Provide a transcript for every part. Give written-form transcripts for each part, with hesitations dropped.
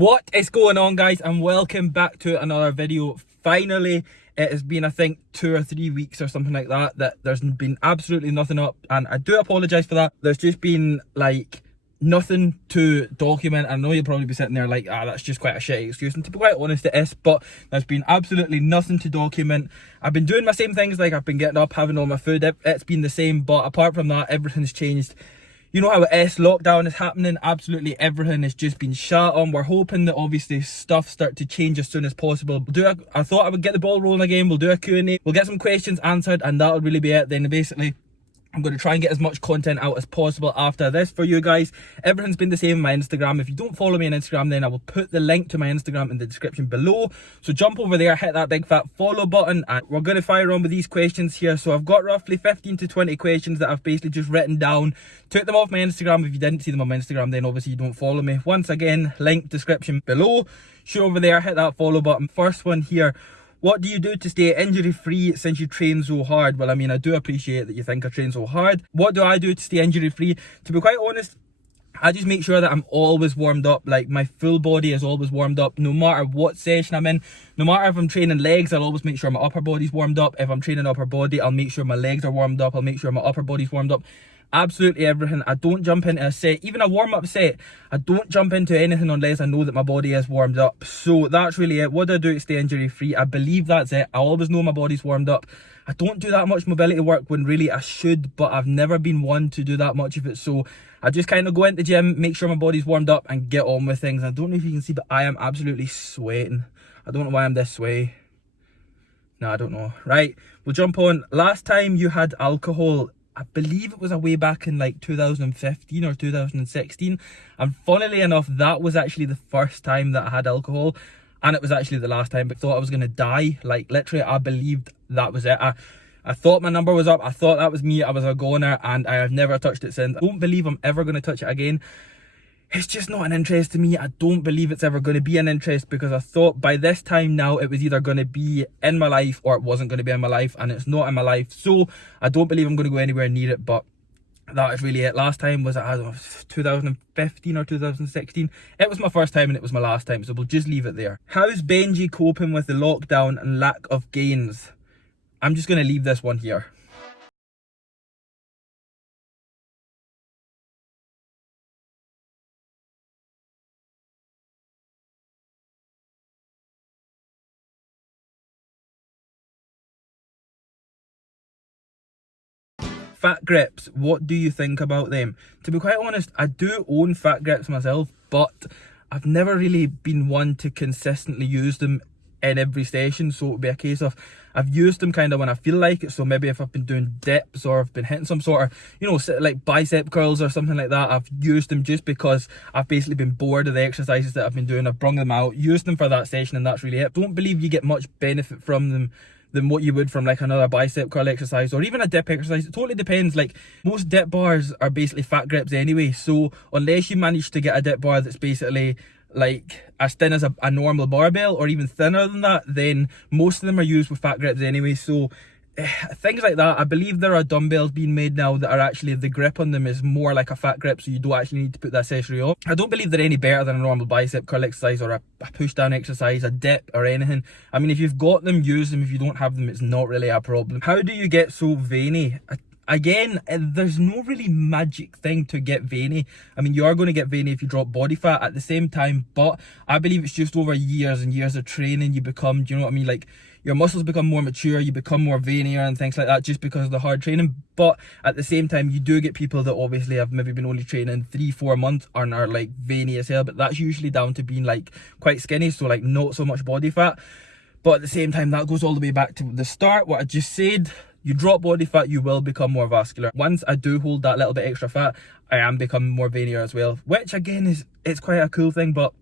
What is going on, guys, and welcome back to another video. Finally, it has been I think 2 or 3 weeks or something like that there's been absolutely nothing up, and I do apologize for that. There's just been like nothing to document. I know you'll probably be sitting there like, that's just quite a shitty excuse, and to be quite honest it is, but there's been absolutely nothing to document. I've been doing my same things, like I've been getting up, having all my food, it's been the same, but apart from that, everything's changed. You know how it is, lockdown is happening, absolutely everything has just been shut on. We're hoping that obviously stuff start to change as soon as possible. I thought I would get the ball rolling again. We'll do a Q&A, we'll get some questions answered, and that'll really be it. Then basically I'm going to try and get as much content out as possible after this for you guys. Everything's been the same on my Instagram. If you don't follow me on Instagram, then I will put the link to my Instagram in the description below. So jump over there, hit that big fat follow button, and we're going to fire on with these questions here. So I've got roughly 15 to 20 questions that I've basically just written down. Took them off my Instagram. If you didn't see them on my Instagram, then obviously you don't follow me. Once again, link description below. Shoot over there, hit that follow button. First one here. What do you do to stay injury free since you train so hard? Well, I mean, I do appreciate that you think I train so hard. What do I do to stay injury free? To be quite honest, I just make sure that I'm always warmed up. Like, my full body is always warmed up, no matter what session I'm in. No matter if I'm training legs, I'll always make sure my upper body's warmed up. If I'm training upper body, I'll make sure my legs are warmed up. I'll make sure my upper body's warmed up. Absolutely everything. I don't jump into a set, even a warm-up set, I don't jump into anything unless I know that my body is warmed up. So that's really it. What do I do to stay injury free? I believe that's it. I always know my body's warmed up. I don't do that much mobility work when really I should, but I've never been one to do that much of it. So I just kind of go into the gym, make sure my body's warmed up, and get on with things. I don't know if you can see, but I am absolutely sweating. I don't know why I'm this way. No, I don't know. Right, we'll jump on. Last time you had alcohol, I believe it was way back in like 2015 or 2016, and funnily enough, that was actually the first time that I had alcohol, and it was actually the last time. But I thought I was gonna die. Like, literally, I believed that was it. I thought my number was up. I thought that was me. I was a goner, and I have never touched it since. I don't believe I'm ever gonna touch it again. It's just not an interest to me. I don't believe it's ever going to be an interest, because I thought by this time now it was either going to be in my life or it wasn't going to be in my life, and it's not in my life. So I don't believe I'm going to go anywhere near it, but that is really it. Last time was, I don't know, 2015 or 2016. It was my first time and it was my last time, so we'll just leave it there. How's Benji coping with the lockdown and lack of gains? I'm just going to leave this one here. Fat grips, what do you think about them? To be quite honest, I do own fat grips myself, but I've never really been one to consistently use them in every session. So it would be a case of, I've used them kind of when I feel like it. So maybe if I've been doing dips or I've been hitting some sort of, you know, like bicep curls or something like that, I've used them just because I've basically been bored of the exercises that I've been doing. I've brung them out, used them for that session, and that's really it. Don't believe you get much benefit from them than what you would from like another bicep curl exercise or even a dip exercise. It totally depends. Like, most dip bars are basically fat grips anyway, so unless you manage to get a dip bar that's basically like as thin as a normal barbell or even thinner than that, then most of them are used with fat grips anyway. So things like that. I believe there are dumbbells being made now that are actually, the grip on them is more like a fat grip, so you don't actually need to put the accessory on. I don't believe they're any better than a normal bicep curl exercise or a push down exercise, a dip or anything. I mean, if you've got them, use them. If you don't have them, it's not really a problem. How do you get so veiny? Again, there's no really magic thing to get veiny. I mean, you are going to get veiny if you drop body fat at the same time, but I believe it's just over years and years of training you become, do you know what I mean? Like, your muscles become more mature, you become more veinier and things like that just because of the hard training. But at the same time, you do get people that obviously have maybe been only training 3-4 months and are like veiny as hell, but that's usually down to being like quite skinny, so like not so much body fat. But at the same time, that goes all the way back to the start, what I just said. You drop body fat, you will become more vascular. Once I do hold that little bit extra fat, I am becoming more veinier as well, which again it's quite a cool thing, but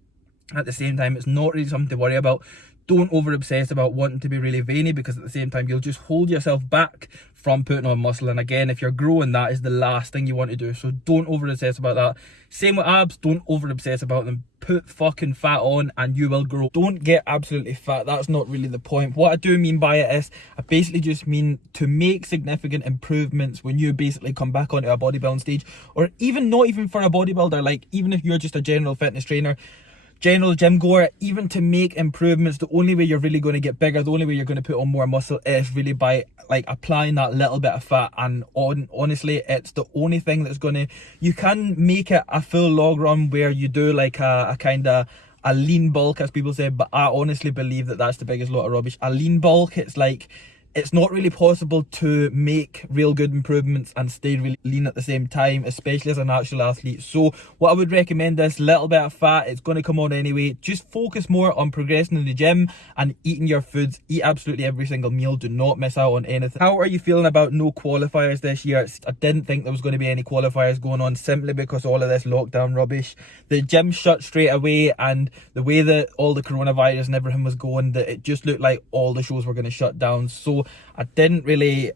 at the same time, it's not really something to worry about. Don't over obsess about wanting to be really veiny, because at the same time you'll just hold yourself back from putting on muscle. And again, if you're growing, that is the last thing you want to do. So don't over obsess about that. Same with abs, don't over obsess about them. Put fucking fat on and you will grow. Don't get absolutely fat. That's not really the point. What I do mean by it is, I basically just mean to make significant improvements when you basically come back onto a bodybuilding stage, or even not even for a bodybuilder, like even if you're just a general fitness trainer, general gym goer, even to make improvements, the only way you're really going to get bigger, the only way you're going to put on more muscle is really by like applying that little bit of fat. And honestly, it's the only thing that's going to, you can make it a full log run where you do like a kind of a lean bulk, as people say, but I honestly believe that that's the biggest lot of rubbish. A lean bulk, it's like, it's not really possible to make real good improvements and stay really lean at the same time, especially as a natural athlete. So what I would recommend is little bit of fat. It's going to come on anyway. Just focus more on progressing in the gym and eating your foods. Eat absolutely every single meal. Do not miss out on anything. How are you feeling about no qualifiers this year? I didn't think there was going to be any qualifiers going on, simply because all of this lockdown rubbish. The gym shut straight away, and the way that all the coronavirus and everything was going, that it just looked like all the shows were going to shut down. So I didn't believe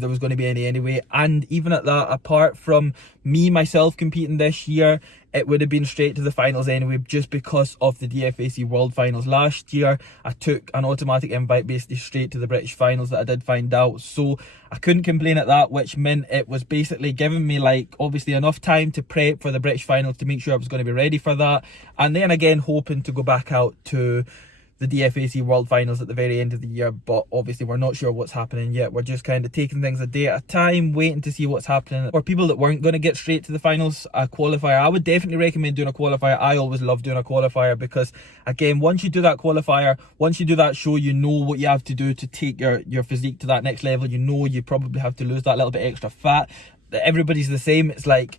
there was going to be any anyway. And even at that, apart from myself competing this year, it would have been straight to the finals anyway, just because of the DFAC World Finals last year. I took an automatic invite basically straight to the British Finals that I did find out, so I couldn't complain at that, which meant it was basically giving me like obviously enough time to prep for the British Finals to make sure I was going to be ready for that, and then again hoping to go back out to the DFAC World Finals at the very end of the year. But obviously we're not sure what's happening yet. We're just kind of taking things a day at a time, waiting to see what's happening. For people that weren't going to get straight to the finals, a qualifier, I would definitely recommend doing a qualifier. I always love doing a qualifier because, again, once you do that qualifier, once you do that show, you know what you have to do to take your physique to that next level. You know you probably have to lose that little bit extra fat. Everybody's the same. It's like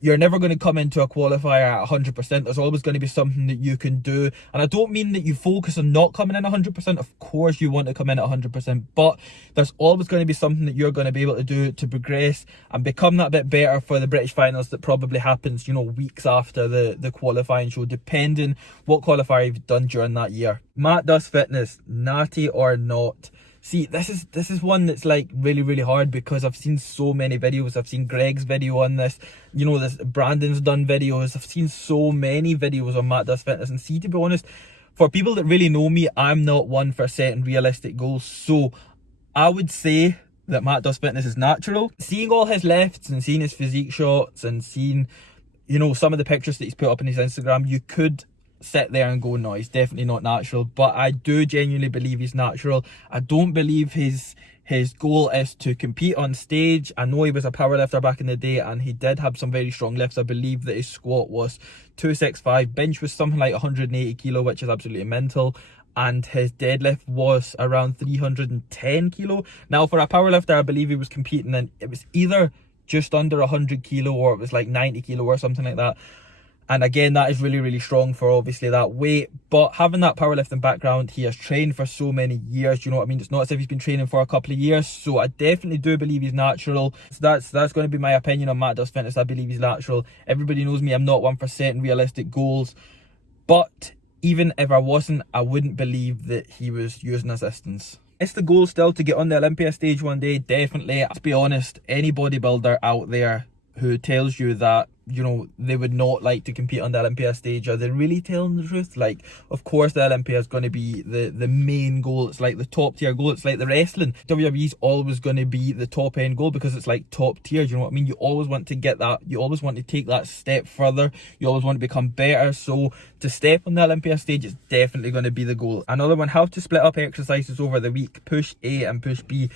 you're never going to come into a qualifier at 100%. There's always going to be something that you can do, and I don't mean that you focus on not coming in 100%. Of course you want to come in at 100%, but there's always going to be something that you're going to be able to do to progress and become that bit better for the British Finals that probably happens, you know, weeks after the qualifying show, depending what qualifier you've done during that year. MattDoesFitness, natty or not? See, this is one that's like really hard, because I've seen so many videos. I've seen Greg's video on this, you know, this Brandon's done videos. I've seen so many videos on MattDoesFitness, and see, to be honest, for people that really know me, I'm not one for setting realistic goals. So I would say that MattDoesFitness is natural. Seeing all his lifts and seeing his physique shots and seeing, you know, some of the pictures that he's put up on his Instagram, you could sit there and go, no, he's definitely not natural. But I do genuinely believe he's natural. I don't believe his goal is to compete on stage. I know he was a powerlifter back in the day, and he did have some very strong lifts. I believe that his squat was 265, bench was something like 180 kilo, which is absolutely mental, and his deadlift was around 310 kilo. Now, for a powerlifter, I believe he was competing, and it was either just under 100 kilo or it was like 90 kilo or something like that. And again, that is really strong for obviously that weight. But having that powerlifting background, he has trained for so many years, you know what I mean? It's not as if he's been training for a couple of years. So I definitely do believe he's natural. So that's going to be my opinion on MattDoesFitness. I believe he's natural. Everybody knows me, I'm not one for setting realistic goals. But even if I wasn't, I wouldn't believe that he was using assistance. Is the goal still to get on the Olympia stage one day? Definitely. Let's be honest, any bodybuilder out there who tells you that, you know, they would not like to compete on the Olympia stage, are they really telling the truth? Like, of course the Olympia is going to be the main goal. It's like the top tier goal. It's like the wrestling. WWE's always going to be the top end goal because it's like top tier. Do you know what I mean? You always want to get that. You always want to take that step further. You always want to become better. So to step on the Olympia stage is definitely going to be the goal. Another one, how to split up exercises over the week. Push A and push B.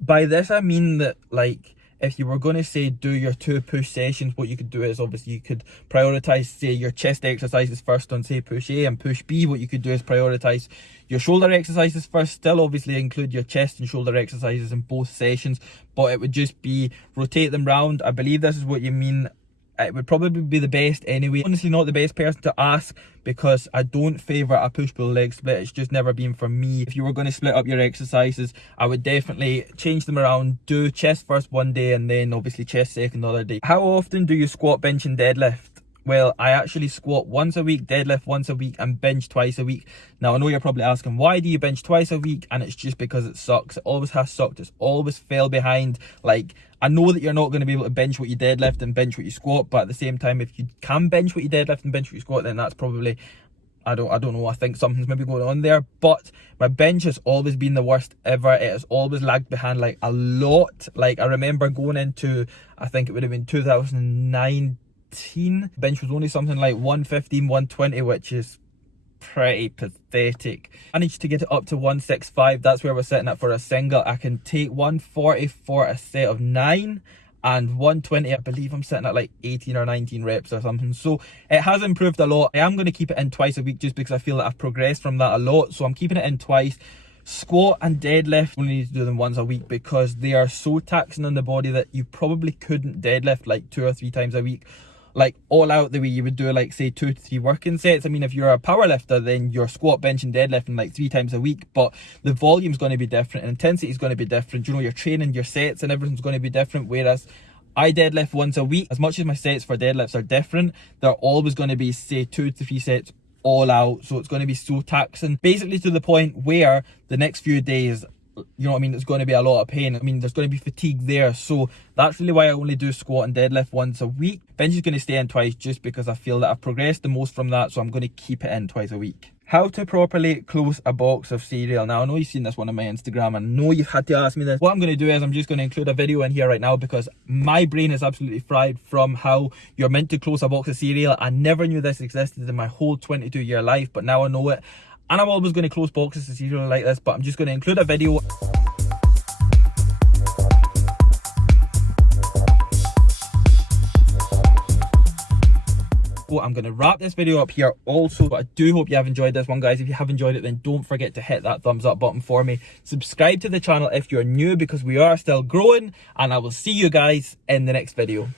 By this I mean that, like, if you were going to say do your 2 push sessions, what you could do is obviously you could prioritize, say, your chest exercises first on, say, push A, and push B, what you could do is prioritize your shoulder exercises first. Still obviously include your chest and shoulder exercises in both sessions, but it would just be rotate them round. I believe this is what you mean. It would probably be the best anyway. Honestly, not the best person to ask because I don't favour a push-pull leg split. It's just never been for me. If you were going to split up your exercises, I would definitely change them around. Do chest first one day and then obviously chest second the other day. How often do you squat, bench and deadlift? Well, I actually squat once a week, deadlift once a week, and bench twice a week. Now, I know you're probably asking, why do you bench twice a week? And it's just because it sucks. It always has sucked. It's always fell behind. Like, I know that you're not going to be able to bench what you deadlift and bench what you squat, but at the same time, if you can bench what you deadlift and bench what you squat, then that's probably, I don't know, I think something's maybe going on there. But my bench has always been the worst ever. It has always lagged behind, like, a lot. Like, I remember going into, I think it would have been 2009, 118. Bench was only something like 115, 120, which is pretty pathetic. I need to get it up to 165. That's where we're setting up for a single. I can take 140 for a set of 9, and 120, I believe I'm sitting at like 18 or 19 reps or something. So it has improved a lot. I am going to keep it in twice a week just because I feel that I've progressed from that a lot. So I'm keeping it in twice. Squat and deadlift, only need to do them once a week because they are so taxing on the body that you probably couldn't deadlift like 2 or 3 times a week, like all out the way you would do like say 2 to 3 working sets. I mean, if you're a power lifter, then you're squat, bench and deadlifting like 3 times a week, but the volume's going to be different and intensity is going to be different. You know, your training, your sets and everything's going to be different. Whereas I deadlift once a week. As much as my sets for deadlifts are different, they're always going to be say 2 to 3 sets all out. So it's going to be so taxing, basically to the point where the next few days, you know what I mean, there's going to be a lot of pain. I mean, there's going to be fatigue there. So that's really why I only do squat and deadlift once a week. Bench is going to stay in twice just because I feel that I've progressed the most from that. So I'm going to keep it in twice a week. How to properly close a box of cereal. Now, I know you've seen this one on my Instagram and I know you've had to ask me this. What I'm going to do is I'm just going to include a video in here right now because my brain is absolutely fried from how you're meant to close a box of cereal. I never knew this existed in my whole 22-year life, but now I know it. And I'm always going to close boxes of cereal like this, but I'm just going to include a video. I'm going to wrap this video up here also, but I do hope you have enjoyed this one, guys. If you have enjoyed it, then don't forget to hit that thumbs up button for me. Subscribe to the channel if you're new because we are still growing, and I will see you guys in the next video.